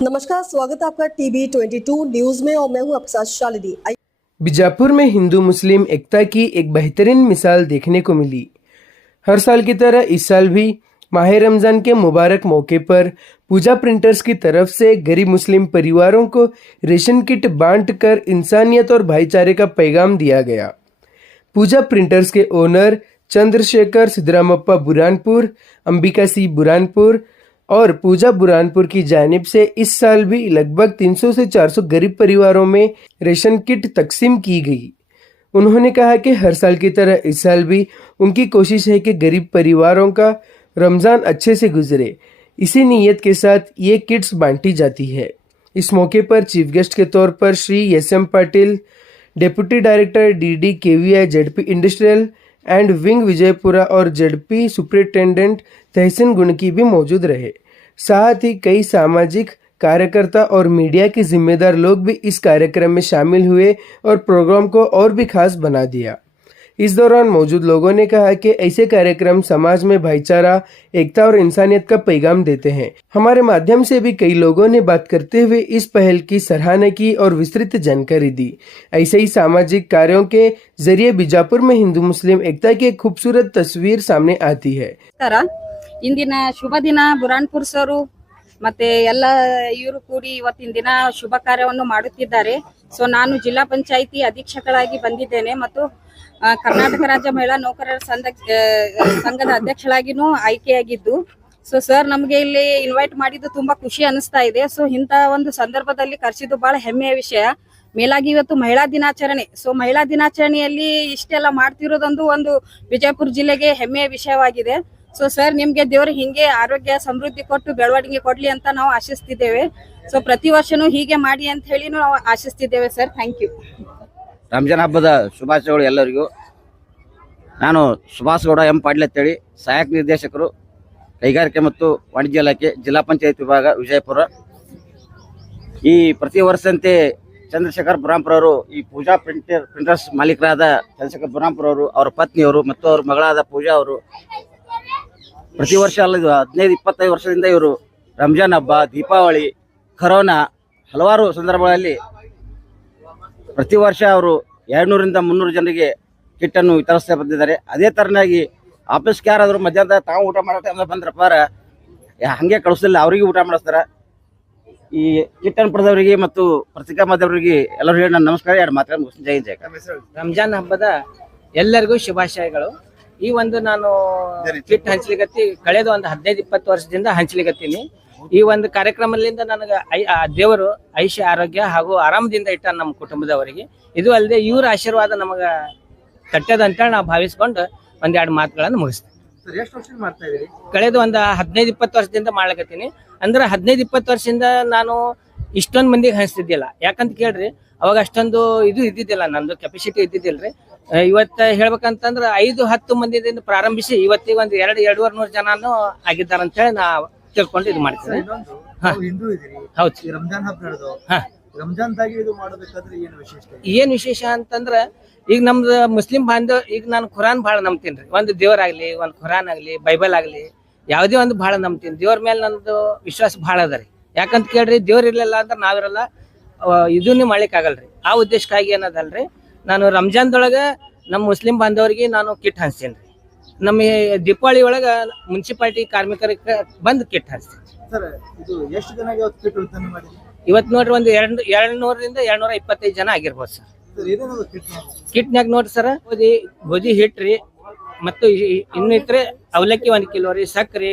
नमस्कार, स्वागत है आपका टीवी 22 न्यूज में और मैं हूं आपके साथ शालिनी। बीजापुर में हिंदू मुस्लिम एकता की एक बेहतरीन मिसाल देखने को मिली। हर साल की तरह इस साल भी माह रमजान के मुबारक मौके पर पूजा प्रिंटर्स की तरफ से गरीब मुस्लिम परिवारों को रेशन किट बांटकर इंसानियत और भाईचारे का पैगाम दिया गया। पूजा प्रिंटर्स के ओनर चंद्रशेखर सिद्धरामप्पा बुरानपुर, अंबिका सी बुरानपुर और पूजा बुरानपुर की जानिब से इस साल भी लगभग 300 से 400 गरीब परिवारों में रेशन किट तकसीम की गई। उन्होंने कहा कि हर साल की तरह इस साल भी उनकी कोशिश है कि गरीब परिवारों का रमज़ान अच्छे से गुजरे। इसी नीयत के साथ ये किट्स बांटी जाती है। इस मौके पर चीफ गेस्ट के तौर पर श्री एस.एम. Patil, deputy director D KVI ZP industrial and wing Vijayapura और जेडपी सुपरिटेंडेंट तहसीन गुणकी भी मौजूद रहे। साथ ही कई सामाजिक कार्यकर्ता और मीडिया के जिम्मेदार लोग भी इस कार्यक्रम में शामिल हुए और प्रोग्राम को और भी खास बना दिया। इस दौरान मौजूद लोगों ने कहा कि ऐसे कार्यक्रम समाज में भाईचारा, एकता और इंसानियत का पैगाम देते हैं। हमारे माध्यम से भी कई लोगों ने बात करते हुए इस पहल की सराहना की और विस्तृत जानकारी दी। ऐसे ही सामाजिक कार्यों के जरिए बीजापुर में हिंदू मुस्लिम एकता की एक खूबसूरत तस्वीर सामने आती है। ಇಂದಿನ ಶುಭ ದಿನ ಬುರಾನ್ಪುರ್ ಸರು ಮತ್ತೆ ಎಲ್ಲ ಇವರು ಕೂಡಿ ಇವತ್ತಿನ ದಿನ ಶುಭ ಕಾರ್ಯವನ್ನು ಮಾಡುತ್ತಿದ್ದಾರೆ. ಸೊ ನಾನು ಜಿಲ್ಲಾ ಪಂಚಾಯಿತಿ ಅಧೀಕ್ಷಕರಾಗಿ ಬಂದಿದ್ದೇನೆ ಮತ್ತು ಕರ್ನಾಟಕ ರಾಜ್ಯ ಮಹಿಳಾ ನೌಕರರ ಸಂಘದ ಅಧ್ಯಕ್ಷಳಾಗಿನೂ ಆಯ್ಕೆಯಾಗಿದ್ದು. ಸೊ ಸರ್ ನಮಗೆ ಇಲ್ಲಿ ಇನ್ವೈಟ್ ಮಾಡಿದ್ದು ತುಂಬಾ ಖುಷಿ ಅನಿಸ್ತಾ ಇದೆ. ಸೊ ಇಂತ ಒಂದು ಸಂದರ್ಭದಲ್ಲಿ ಕರೆಸಿದ್ದು ಬಹಳ ಹೆಮ್ಮೆಯ ವಿಷಯ. ಮೇಲಾಗಿ ಇವತ್ತು ಮಹಿಳಾ ದಿನಾಚರಣೆ. ಸೊ ಮಹಿಳಾ ದಿನಾಚರಣೆಯಲ್ಲಿ ಇಷ್ಟೆಲ್ಲ ಮಾಡ್ತಿರೋದೊಂದು ಒಂದು ವಿಜಯಪುರ ಜಿಲ್ಲೆಗೆ ಹೆಮ್ಮೆಯ ವಿಷಯವಾಗಿದೆ. ಸೊ ಸರ್ ನಿಮ್ಗೆ ದೇವರು ಹಿಂಗೆ ಆರೋಗ್ಯ ಸಮೃದ್ಧಿ ಕೊಟ್ಟು ಬೆಳವಣಿಗೆ ಕೊಡ್ಲಿ ಅಂತ ನಾವು ಆಶಿಸ್ತಿದ್ದೇವೆ. ಸೊ ಪ್ರತಿ ವರ್ಷನೂ ಹೀಗೆ ಮಾಡಿ ಅಂತ ಹೇಳಿ ನಾವು ಆಶಿಸ್ತಿದ್ದೇವೆ ಸರ್. Thank you. ರಂಜಾನ್ ಹಬ್ಬದ ಶುಭಾಶಯಗಳು ಎಲ್ಲರಿಗೂ. ನಾನು ಸುಭಾಷ್ ಗೌಡ ಎಂ ಪಾಟೀಲ್ ಅಂತೇಳಿ, ಸಹಾಯಕ ನಿರ್ದೇಶಕರು ಕೈಗಾರಿಕೆ ಮತ್ತು ವಾಣಿಜ್ಯ ಇಲಾಖೆ, ಜಿಲ್ಲಾ ಪಂಚಾಯತ್ ವಿಭಾಗ ವಿಜಯಪುರ. ಈ ಪ್ರತಿ ವರ್ಷದಂತೆ ಚಂದ್ರಶೇಖರ್ ಬುರಾನ್ಪುರ ಅವರು ಈ ಪೂಜಾ ಪ್ರಿಂಟರ್ಸ್ ಮಾಲೀಕರಾದ ಚಂದ್ರಶೇಖರ್ ಬುರಾನ್ಪುರ ಅವರು, ಅವರ ಪತ್ನಿಯವರು ಮತ್ತು ಅವ್ರ ಮಗಳಾದ ಪೂಜಾ ಅವರು ಪ್ರತಿ ವರ್ಷ ಅಲ್ಲ 15-25 ವರ್ಷದಿಂದ ಇವರು ರಂಜಾನ್ ಹಬ್ಬ, ದೀಪಾವಳಿ, ಕರೋನಾ ಹಲವಾರು ಸಂದರ್ಭಗಳಲ್ಲಿ ಪ್ರತಿ ವರ್ಷ ಅವರು 200ರಿಂದ 300 ಜನರಿಗೆ ಕಿಟ್ಟನ್ನು ವಿತರಿಸ್ತಾ ಬಂದಿದ್ದಾರೆ. ಅದೇ ತರನಾಗಿ ಆಫೀಸ್ಗೆ ಯಾರಾದರೂ ಮಧ್ಯಾಹ್ನ ತಾವು ಊಟ ಮಾಡೋ ಟೈಮ್ ಬಂದ್ರಪ್ಪ ಹಂಗೆ ಕಳಿಸಲಿಲ್ಲ, ಅವರಿಗೆ ಊಟ ಮಾಡಿಸ್ತಾರೆ. ಈ ಕಿಟ್ಟನ್ನು ಪಡೆದವರಿಗೆ ಮತ್ತು ಪತ್ರಿಕಾ ಮಾಧ್ಯಮರಿಗೆ ಎಲ್ಲರಿಗೂ ನಾನು ನಮಸ್ಕಾರ, 2 ಮಾತುಗಳನ್ನು ಮುಗಿಸ್ತೀನಿ. ಜೈ ಜಯ. ರಂಜಾನ್ ಹಬ್ಬದ ಎಲ್ಲರಿಗೂ ಶುಭಾಶಯಗಳು. ಈ ಒಂದು ನಾನು ಕಿಟ್ ಹಂಚ್ಲಿಕತ್ತಿ ಕಳೆದ ಒಂದು 15-20 ವರ್ಷದಿಂದ ಹಂಚ್ಲಿಕತ್ತೀನಿ. ಈ ಒಂದು ಕಾರ್ಯಕ್ರಮದಿಂದ ನನಗೆ ದೇವರು ಐಶ್ಯ ಆರೋಗ್ಯ ಹಾಗೂ ಆರಾಮದಿಂದ ಇಟ್ಟ ನಮ್ಮ ಕುಟುಂಬದವರಿಗೆ. ಇದು ಅಲ್ಲದೆ ಇವ್ರ ಆಶೀರ್ವಾದ ನಮಗ ಕಟ್ಟದ ಅಂತೇಳಿ ನಾವು ಭಾವಿಸ್ಕೊಂಡು 1-2 ಮಾತುಗಳನ್ನು ಮುಗಿಸ್ತೀನಿ. ಕಳೆದ ಒಂದು 15-20 ವರ್ಷದಿಂದ ಮಾಡ್ಲಕತ್ತೀನಿ. ಅಂದ್ರೆ 15-20 ವರ್ಷದಿಂದ ನಾನು ಇಷ್ಟೊಂದು ಮಂದಿಗೆ ಹಂಚ್ತಿದ್ದಿಲ್ಲ. ಯಾಕಂತ ಕೇಳ್ರಿ, ಅವಾಗ ಅಷ್ಟೊಂದು ಇದು ಇದ್ದಿದ್ದಿಲ್ಲ, ನಂದು ಕೆಪಾಸಿಟಿ ಇದ್ದಿದ್ದಿಲ್ರಿ. ಇವತ್ತು ಹೇಳ್ಬೇಕಂತಂದ್ರೆ 5-10 ಮಂದಿದಿಂದ ಪ್ರಾರಂಭಿಸಿ ಇವತ್ತಿಗೆ ಒಂದು 200-250 ಜನನು ಆಗಿದ್ದಾರೆ ಅಂತ ಹೇಳಿ ನಾ ತಿಳ್ಕೊಂಡು ಇದು ಮಾಡ್ತೀನಿ. ಏನ್ ವಿಶೇಷ ಅಂತಂದ್ರೆ, ಈಗ ನಮ್ದು ಮುಸ್ಲಿಂ ಬಾಂಧವ, ಈಗ ನಾನು ಖುರಾನ್ ಬಹಳ ನಂಬ್ತೀನಿ. ಒಂದು ದೇವರಾಗ್ಲಿ, ಒಂದು ಖುರಾನ್ ಆಗ್ಲಿ, ಬೈಬಲ್ ಆಗ್ಲಿ, ಯಾವುದೇ ಒಂದು ಬಹಳ ನಂಬ್ತೀನಿ. ದೇವ್ರ ಮೇಲೆ ನಂದು ವಿಶ್ವಾಸ ಬಹಳ ಅದ ರೀ. ಯಾಕಂತ ಕೇಳ್ರಿ, ದೇವ್ರ ಇರ್ಲಿಲ್ಲ ಅಂದ್ರೆ ನಾವಿರಲ್ಲ, ಇದನ್ನೇ ಮಾಡ್ಲಿಕ್ಕೆ ಆಗಲ್ರಿ. ಆ ಉದ್ದೇಶಕ್ಕಾಗಿ ಏನದಲ್ರಿ, ನಾನು ರಂಜಾನ್ದೊಳಗೆ ನಮ್ಮ ಮುಸ್ಲಿಂ ಬಾಂಧವರಿಗೆ ನಾನು ಕಿಟ್ ಹಂಚ್ತೀನಿ ರೀ. ನಮ್ಮ ದೀಪಾವಳಿ ಒಳಗೆ ಮುನ್ಸಿಪಾಲಿಟಿ ಕಾರ್ಮಿಕರಿಗೆ ಬಂದು ಕಿಟ್ ಹಂಚ್ತೀನಿ. ಇವತ್ತು ನೋಡ್ರಿ ಒಂದು 200ರಿಂದ 225 ಜನ ಆಗಿರ್ಬೋದು ಸರ್. ಕಿಟ್ನಾಗ ನೋಡ್ರಿ ಸರ್, ಗೋಧಿ ಹಿಟ್ರಿ ಮತ್ತು ಇನ್ನಿಟ್ರೆ ಅವಲಕ್ಕಿ 1 ಕಿಲೋ ರೀ, ಸಕ್ಕರೆ,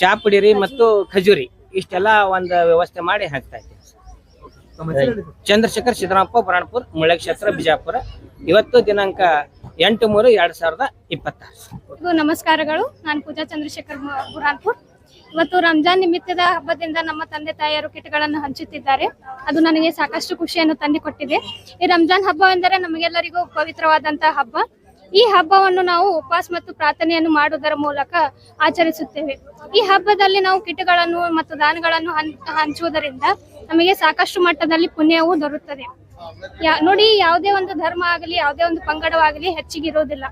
ಚಾ ಪುಡಿ ರೀ ಮತ್ತು ಖಜೂರಿ, ಇಷ್ಟೆಲ್ಲ ಒಂದು ವ್ಯವಸ್ಥೆ ಮಾಡಿ ಹಂಚ್ತಾ ಇದ್ದೀವಿ. ಚಂದ್ರಶೇಖರ್ ಸಿದ್ದರಾಮಪ್ಪ ಬುರಾನ್ಪುರ್, ಮುಳ್ಳೆ ಕ್ಷೇತ್ರ, ಬಿಜಾಪುರ. ಇವತ್ತು ದಿನಾಂಕ 8/3/2026. ನಮಸ್ಕಾರಗಳು. ನಾನು ಪೂಜಾ ಚಂದ್ರಶೇಖರ್ ಬುರಾನ್ಪುರ್. ಇವತ್ತು ರಂಜಾನ್ ನಿಮಿತ್ತದ ಹಬ್ಬದಿಂದ ನಮ್ಮ ತಂದೆ ತಾಯಿಯರು ಕಿಟ್ಗಳನ್ನು ಹಂಚುತ್ತಿದ್ದಾರೆ. ಅದು ನನಗೆ ಸಾಕಷ್ಟು ಖುಷಿಯನ್ನು ತಂದುಕೊಟ್ಟಿದೆ. ಈ ರಂಜಾನ್ ಹಬ್ಬ ಎಂದರೆ ನಮಗೆಲ್ಲರಿಗೂ ಪವಿತ್ರವಾದಂತಹ ಹಬ್ಬ. ಈ ಹಬ್ಬವನ್ನು ನಾವು ಉಪವಾಸ ಮತ್ತು ಪ್ರಾರ್ಥನೆಯನ್ನು ಮಾಡುವುದರ ಮೂಲಕ ಆಚರಿಸುತ್ತೇವೆ. ಈ ಹಬ್ಬದಲ್ಲಿ ನಾವು ಕಿಟ್ಗಳನ್ನು ಮತ್ತು ದಾನಗಳನ್ನು ಹಂಚುವುದರಿಂದ ನಮಗೆ ಸಾಕಷ್ಟು ಮಟ್ಟದಲ್ಲಿ ಪುಣ್ಯವೂ ದೊರೆಯುತ್ತದೆ. ನೋಡಿ, ಯಾವುದೇ ಒಂದು ಧರ್ಮ ಆಗಲಿ, ಯಾವುದೇ ಒಂದು ಪಂಗಡವಾಗಲಿ ಹೆಚ್ಚಿಗಿರುವುದಿಲ್ಲ.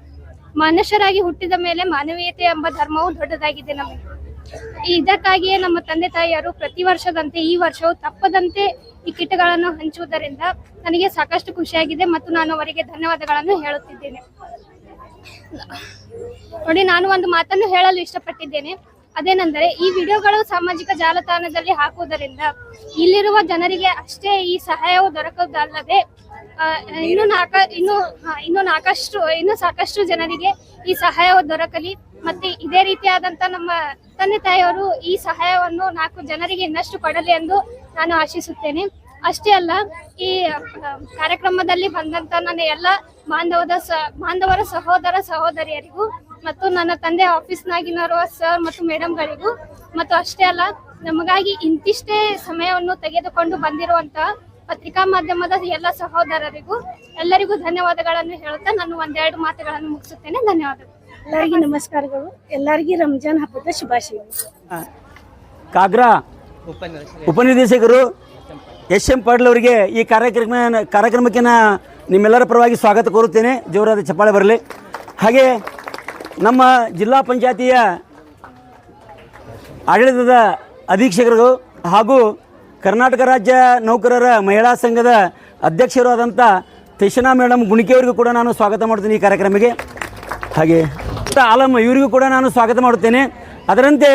ಮನುಷ್ಯರಾಗಿ ಹುಟ್ಟಿದ ಮೇಲೆ ಮಾನವೀಯತೆ ಎಂಬ ಧರ್ಮವು ದೊಡ್ಡದಾಗಿದೆ ನಮಗೆ. ಇದಕ್ಕಾಗಿಯೇ ನಮ್ಮ ತಂದೆ ತಾಯಿಯರು ಪ್ರತಿ ವರ್ಷದಂತೆ ಈ ವರ್ಷವೂ ತಪ್ಪದಂತೆ ಈ ಕಿಟ್ಗಳನ್ನು ಹಂಚುವುದರಿಂದ ನನಗೆ ಸಾಕಷ್ಟು ಖುಷಿಯಾಗಿದೆ ಮತ್ತು ನಾನು ಅವರಿಗೆ ಧನ್ಯವಾದಗಳನ್ನು ಹೇಳುತ್ತಿದ್ದೇನೆ. ನೋಡಿ, ನಾನು ಒಂದು ಮಾತನ್ನು ಹೇಳಲು ಇಷ್ಟಪಟ್ಟಿದ್ದೇನೆ. ಅದೇನೆಂದರೆ, ಈ ವಿಡಿಯೋಗಳು ಸಾಮಾಜಿಕ ಜಾಲತಾಣದಲ್ಲಿ ಹಾಕುವುದರಿಂದ ಇಲ್ಲಿರುವ ಜನರಿಗೆ ಅಷ್ಟೇ ಈ ಸಹಾಯವು ದೊರಕುವುದಲ್ಲದೆ ಇನ್ನು ಸಾಕಷ್ಟು ಜನರಿಗೆ ಈ ಸಹಾಯವು ದೊರಕಲಿ. ಮತ್ತೆ ಇದೇ ರೀತಿಯಾದಂತ ನಮ್ಮ ತಂದೆ ತಾಯಿಯವರು ಈ ಸಹಾಯವನ್ನು 4 ಜನರಿಗೆ ಇನ್ನಷ್ಟು ಕೊಡಲಿ ಎಂದು ನಾನು ಆಶಿಸುತ್ತೇನೆ. ಅಷ್ಟೇ ಅಲ್ಲ, ಈ ಕಾರ್ಯಕ್ರಮದಲ್ಲಿ ಬಂದಂತ ನನ್ನ ಎಲ್ಲ ಬಾಂಧವರ ಸಹೋದರ ಸಹೋದರಿಯರಿಗೂ ಮತ್ತು ನನ್ನ ತಂದೆ ಆಫೀಸ್ನಾಗಿರುವ ಸರ್ ಮತ್ತು ಮೇಡಮ್ಗಳಿಗೂ ಮತ್ತು ಅಷ್ಟೇ ಅಲ್ಲ, ನಮಗಾಗಿ ಇಂತಿಷ್ಟೇ ಸಮಯವನ್ನು ತೆಗೆದುಕೊಂಡು ಬಂದಿರುವಂತಹ ಪತ್ರಿಕಾ ಮಾಧ್ಯಮದ ಎಲ್ಲ ಸಹೋದರರಿಗೂ ಎಲ್ಲರಿಗೂ ಧನ್ಯವಾದಗಳನ್ನು ಹೇಳುತ್ತಾ ನಾನು 1-2 ಮಾತುಗಳನ್ನು ಮುಗಿಸುತ್ತೇನೆ. ಧನ್ಯವಾದಗಳು. ಎಲ್ಲರಿಗೂ ನಮಸ್ಕಾರಗಳು. ಎಲ್ಲರಿಗೂ ರಂಜಾನ್ ಹಬ್ಬದ ಶುಭಾಶಯಗಳು. ಕಾಗ್ರಾ ಉಪನಿರ್ದೇಶಕರು ಎಸ್.ಎಂ. ಪಾಟೀಲ್ ಅವರಿಗೆ ಈ ಕಾರ್ಯಕ್ರಮಕ್ಕೆ ನಿಮ್ಮೆಲ್ಲರ ಪರವಾಗಿ ಸ್ವಾಗತ ಕೋರುತ್ತೇನೆ. ಜೋರಾದ ಚಪ್ಪಾಳೆ ಬರಲಿ. ಹಾಗೆ ನಮ್ಮ ಜಿಲ್ಲಾ ಪಂಚಾಯತಿಯ ಆಡಳಿತದ ಅಧೀಕ್ಷಕರು ಹಾಗೂ ಕರ್ನಾಟಕ ರಾಜ್ಯ ನೌಕರರ ಮಹಿಳಾ ಸಂಘದ ಅಧ್ಯಕ್ಷರು ಆದಂಥ ತೇಶನಾ ಮೇಡಮ್ ಗುಣಿಕೆಯವರಿಗೂ ಕೂಡ ನಾನು ಸ್ವಾಗತ ಮಾಡ್ತೀನಿ ಈ ಕಾರ್ಯಕ್ರಮಕ್ಕೆ. ಹಾಗೆ ಆಲಮ್ ಇವರಿಗೂ ಕೂಡ ನಾನು ಸ್ವಾಗತ ಮಾಡುತ್ತೇನೆ. ಅದರಂತೆ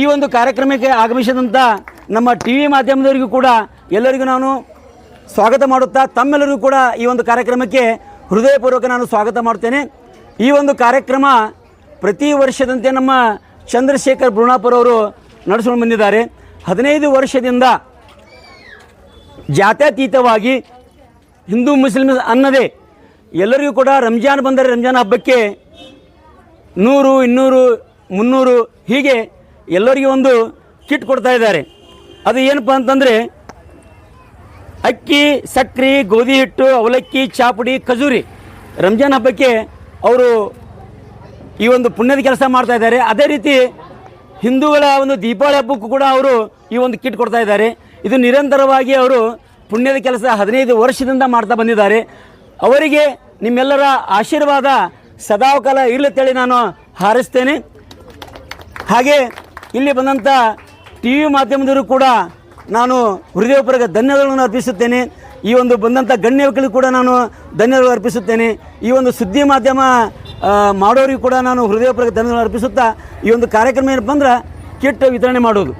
ಈ ಒಂದು ಕಾರ್ಯಕ್ರಮಕ್ಕೆ ಆಗಮಿಸಿದಂಥ ನಮ್ಮ ಟಿ ವಿ ಮಾಧ್ಯಮದವರಿಗೂ ಕೂಡ ಎಲ್ಲರಿಗೂ ನಾನು ಸ್ವಾಗತ ಮಾಡುತ್ತಾ ತಮ್ಮೆಲ್ಲರಿಗೂ ಕೂಡ ಈ ಒಂದು ಕಾರ್ಯಕ್ರಮಕ್ಕೆ ಹೃದಯಪೂರ್ವಕ ನಾನು ಸ್ವಾಗತ ಮಾಡ್ತೇನೆ. ಈ ಒಂದು ಕಾರ್ಯಕ್ರಮ ಪ್ರತಿ ವರ್ಷದಂತೆ ನಮ್ಮ ಚಂದ್ರಶೇಖರ್ ಬುರ್ಣಾಪುರ ಅವರು ನಡೆಸ್ಕೊಂಡು ಬಂದಿದ್ದಾರೆ. 15 ವರ್ಷದಿಂದ ಜಾತ್ಯತೀತವಾಗಿ ಹಿಂದೂ ಮುಸ್ಲಿಂ ಅನ್ನದೇ ಎಲ್ಲರಿಗೂ ಕೂಡ ರಂಜಾನ್ ಬಂದರೆ ರಂಜಾನ್ ಹಬ್ಬಕ್ಕೆ 100, 200, 300 ಹೀಗೆ ಎಲ್ಲರಿಗೂ ಒಂದು ಕಿಟ್ ಕೊಡ್ತಾ ಇದ್ದಾರೆ. ಅದು ಏನಪ್ಪ ಅಂತಂದರೆ ಅಕ್ಕಿ, ಸಕ್ಕರೆ, ಗೋಧಿ ಹಿಟ್ಟು, ಅವಲಕ್ಕಿ, ಚಾಪುಡಿ, ಖಜೂರಿ ರಂಜಾನ್ ಹಬ್ಬಕ್ಕೆ ಅವರು ಈ ಒಂದು ಪುಣ್ಯದ ಕೆಲಸ ಮಾಡ್ತಾ ಇದ್ದಾರೆ. ಅದೇ ರೀತಿ ಹಿಂದೂಗಳ ಒಂದು ದೀಪಾವಳಿ ಹಬ್ಬಕ್ಕೂ ಕೂಡ ಅವರು ಈ ಒಂದು ಕಿಟ್ ಕೊಡ್ತಾ ಇದ್ದಾರೆ. ಇದು ನಿರಂತರವಾಗಿ ಅವರು ಪುಣ್ಯದ ಕೆಲಸ 15 ವರ್ಷದಿಂದ ಮಾಡ್ತಾ ಬಂದಿದ್ದಾರೆ. ಅವರಿಗೆ ನಿಮ್ಮೆಲ್ಲರ ಆಶೀರ್ವಾದ ಸದಾಕಾಲ ಇರಲಿ ನಾನು ಹಾರೈಸ್ತೇನೆ. ಹಾಗೆ ಇಲ್ಲಿ ಬಂದಂಥ ಟಿ ವಿ ಮಾಧ್ಯಮದವರು ಕೂಡ ನಾನು ಹೃದಯಪೂರ್ವಕ ಧನ್ಯವಾದಗಳನ್ನು ಅರ್ಪಿಸುತ್ತೇನೆ. ಈ ಒಂದು ಬಂದಂಥ ಗಣ್ಯಗಳಿಗೂ ಕೂಡ ನಾನು ಧನ್ಯವಾದ ಅರ್ಪಿಸುತ್ತೇನೆ. ಈ ಒಂದು ಸುದ್ದಿ ಮಾಧ್ಯಮ ಮಾಡೋರಿಗೂ ಕೂಡ ನಾನು ಹೃದಯಪೂರ್ವಕ ಧನ್ಯವಾದ ಅರ್ಪಿಸುತ್ತಾ ಈ ಒಂದು ಕಾರ್ಯಕ್ರಮ ಏನಪ್ಪ ಅಂದ್ರೆ ಕಿಟ್ ವಿತರಣೆ ಮಾಡೋದು.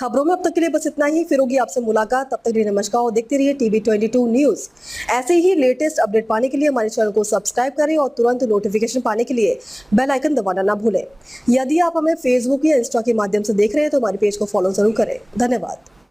खबरों में अब तक के लिए बस इतना ही। फिर होगी आपसे मुलाकात, तब तक के लिए नमस्कार और देखते रहिए टीवी 22 न्यूज। ऐसे ही लेटेस्ट अपडेट पाने के लिए हमारे चैनल को सब्सक्राइब करें और तुरंत नोटिफिकेशन पाने के लिए बेल आइकन दबाना ना भूलें। यदि आप हमें फेसबुक या इंस्टा के माध्यम से देख रहे हैं तो हमारे पेज को फॉलो जरूर करें। धन्यवाद।